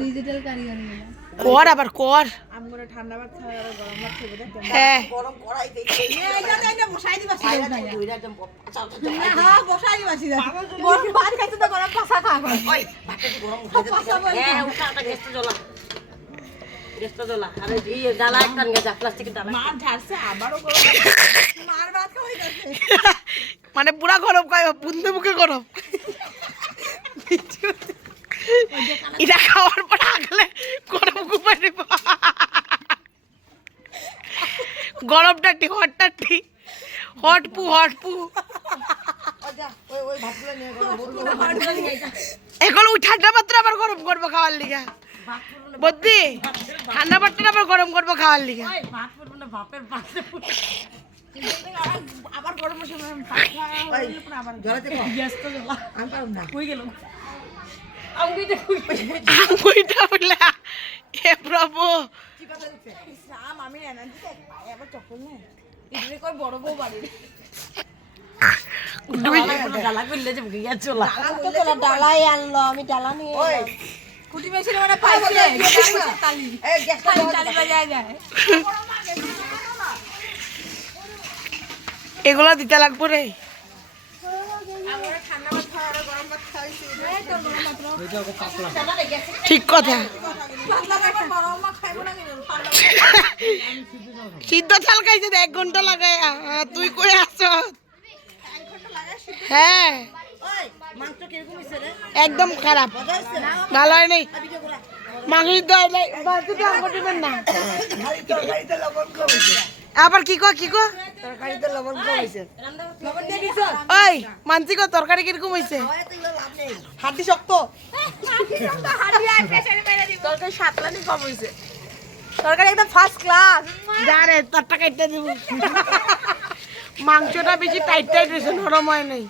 digital কারিগর কর আবার কর আমগুলো ঠান্ডা ভাত খাওয়া আর গরম ভাত খাবে দেখো হ্যাঁ গরম কড়াই দেই এইটা বসাই দিবা সিধা হ্যাঁ বসাই দিবা সিধা গরম ভাত খাইতে তো গরম পাসা খা ওই ভাতটা তো গরম উঠে যাচ্ছে হ্যাঁ উঠাটা গ্যাসটা জ্বলা আরে এই জ্বালা একটা গেজা প্লাস্টিকের জ্বালা মার ঝাড়ছে আবারও গরম মার ভাত খাওয়াই যাচ্ছে মানে পুরা গরম খাই বুন্দে মুখে গরম এটা খাওয়ার পর আগলে গরম ঘুমাই দিব গরম টাটি হট টাটি হট পু ওই ভাতগুলো নিয়ে গরম এখন ওই ঠান্ডা পাত্র আবার গরম করবো খাওয়ার লিগা বুদ্ধি ঠান্ডা পাত্র আবার গরম করবো খাওয়ার লিগা ভাত পড়বে না বাপের পাশে আবার গরমের সময় ভাত খাওয়া হইলে পরে আবার জ্বলাতে গ্যাস তো জ্বলা আমি পারব না কই গেল আঙ্গুইটা বলে এ প্রভু কি কথা দিতে ইসলাম আমি না দিতে আবার চপ্পল নে ইডলি কই বড় বউ বাড়ি ডালা করলে যে গিয়া চলা তো তোলা ডালাই আনলো আমি ডালা নিয়ে ওই কুটি মেশিনে মানে পাইছে তালি এই গ্যাস তালি বাজায় যায় এগুলো দিতে লাগবো রে আমরা ঠান্ডা ভাত খাওয়া আর গরম ভাত খাইছি এই তো গরম ভাত এটা ওকে পাতলা ঠিক কথা পাতলা ভাত গরম ভাত খাইবো না কেন সিদ্ধ চাল খাইছে 1 ঘন্টা লাগায় তুই কই আছ হ্যাঁ ওই মাংস কিরকম হইছে রে একদম খারাপ ভালো হয় নাই মাংস সিদ্ধ হয় নাই বাড়িতে তো আঙ্গুর দিবেন না তরকারিতে লবণ কম হইছে আবার কি কো তরকারিতে লবণ কম হইছে লবণ দিয়ে দিছ ওই মানছি কো তরকারি কিরকম হইছে হাড্ডি শক্ত হাড্ডি আর প্রেসারে মেরে দিব তরকারি সাতলানি কম হইছে তরকারি একদম ফার্স্ট ক্লাস যা রে তোরটা কাটতে দিব মাংসটা বেশি টাইট হয়েছে নরম হয় নাই